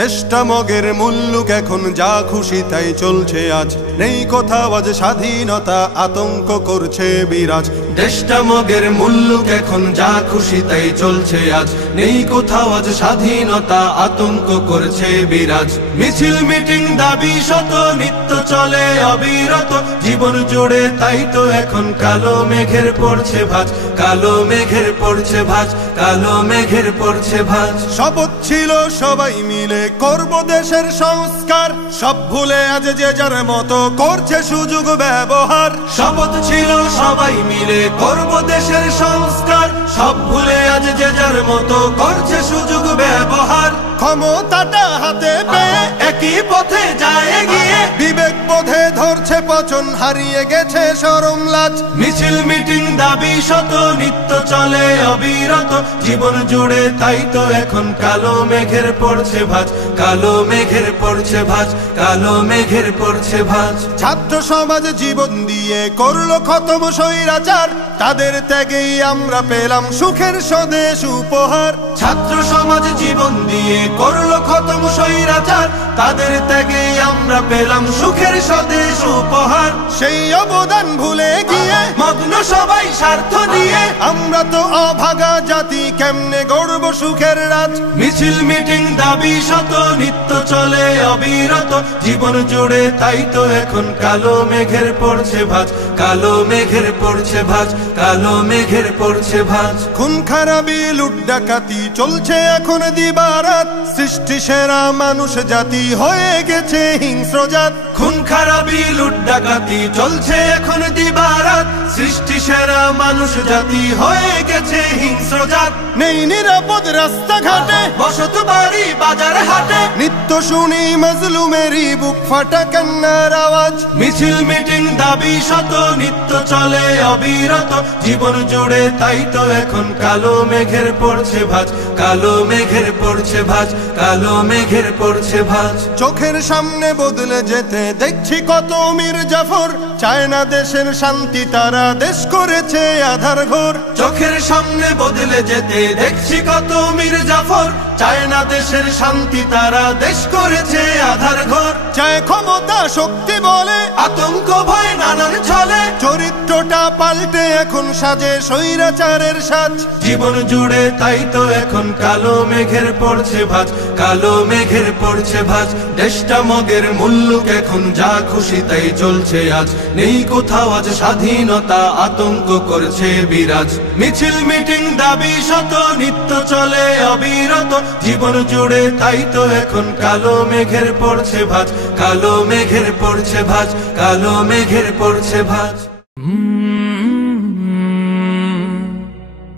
দেশটা মগের মুল্লুক এখন যা খুশি তাই চলছে আজ, নেই কোথাও আজ স্বাধীনতা, আতঙ্ক করছে বিরাজ। দেশটা মগের মুল্লুক এখন যা খুশি তাই চলছে আজ, নেই কোথাও আজ স্বাধীনতা, আতঙ্ক করছে বিরাজ। মিছিল মিটিং দাবি শত নিত্য চলে অবিরত, জীবন জুড়ে তাই তো এখন কালো মেঘের পড়ছে ভাঁজ, কালো মেঘের পড়ছে ভাঁজ, কালো মেঘের পড়ছে ভাঁজ। শপথ ছিল সবাই মিলে করব দেশের সংস্কার, সব ভুলে আজ যে যার মতো করছে সুযোগ ব্যবহার। শপথ ছিল সবাই মিলে করব দেশের সংস্কার, সব ভুলে আজ যে যার মতো করছে সুযোগ ব্যবহার। ক্ষমতাটা হাতে পেয়ে একই পথে যায় এগিয়ে, বিবেক বোধে ধরছে পচন, হারিয়ে গেছে শরম লাজ। মিছিল মিটিং দাবি শত নিত্য চলে অবিরত, জীবন জুড়ে তাই তো এখন কালো মেঘের পড়ছে ভাঁজ, কালো মেঘের পড়ছে ভাঁজ, কালো মেঘের পড়ছে ভাঁজ। ছাত্র সমাজ জীবন দিয়ে করলো খতম স্বৈরাচার, তাদের ত্যাগেই আমরা পেলাম সুখের স্বদেশ উপহার। ছাত্র সমাজ জীবন দিয়ে করলো খতম স্বৈরাচার, তাদের ত্যাগেই আমরা পেলাম সুখের স্বদেশ উপহার। সেই অবদান ভুলে গিয়ে মগ্ন সবাই স্বার্থ নিয়ে, আমরা তো অভাগা জাতি, কেমনে গড়ব সুখের রাজ। মিছিল মিটিং দাবি শত নিত্য চলে অবিরত, জীবন জুড়ে তাই তো এখন কালো মেঘের পড়ছে ভাঁজ, কালো মেঘের পড়ছে ভাঁজ, কালো মেঘের পড়ছে ভাঁজ। খুন খারাপি লুট ডাকাতি চলছে এখন দিবারাত, সৃষ্টি সেরা মানুষ জাতি হয়ে গেছে হিংস্র জাত। খুন খারাপি লুট ডাকাতি চলছে এখন দিবারাত, সৃষ্টি সেরা মানুষ জাতি হয়ে গেছে হিংস্র জাত। নেই নিরাপদ রাস্তাঘাটে, বসত বাড়ি বাজার হাটে, নিত্য শুনি মজলুমেরই বুক ফাটা কান্নার আওয়াজ। মিছিল মিটিং দাবি শত নিত্য চলে অবিরত, জীবন জুড়ে তাই তো এখন কালো মেঘের পড়ছে ভাঁজ, কালো মেঘের পড়ছে ভাঁজ, কালো মেঘের পড়ছে ভাঁজ। চোখের সামনে বদলে যেতে দেখছি কত মীর জাফর, চায় না দেশের শান্তি, তারা দেশ করেছে আধার ঘর। চোখের সামনে বদলে যেতে দেখছি কত মীর জাফর, চায় না দেশের শান্তি, তারা দেশ করেছে আধার ঘর। চায় ক্ষমতা শক্তি বলে আতঙ্ক ভয় নানান ছলে, চরিত্রটা পাল্টে এখন সাজে স্বৈরাচারের সাজ। জীবন জুড়ে তাই তো এখন কালো মেঘের পড়ছে ভাঁজ, কালো মেঘের পড়ছে ভাঁজ। দেশটা মগের মুল্লুক এখন যা খুশি তাই চলছে আজ, নেই কোথাও আজ স্বাধীনতা, আতঙ্ক করছে বিরাজ। মিছিল মিটিং দাবি শত নিত্য চলে অবিরত, জীবন জুড়ে তাই তো এখন কালো মেঘের পড়ছে ভাঁজ, কালো মেঘের পড়ছে ভাঁজ, কালো মেঘের পড়ছে ভাঁজ।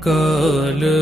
কালো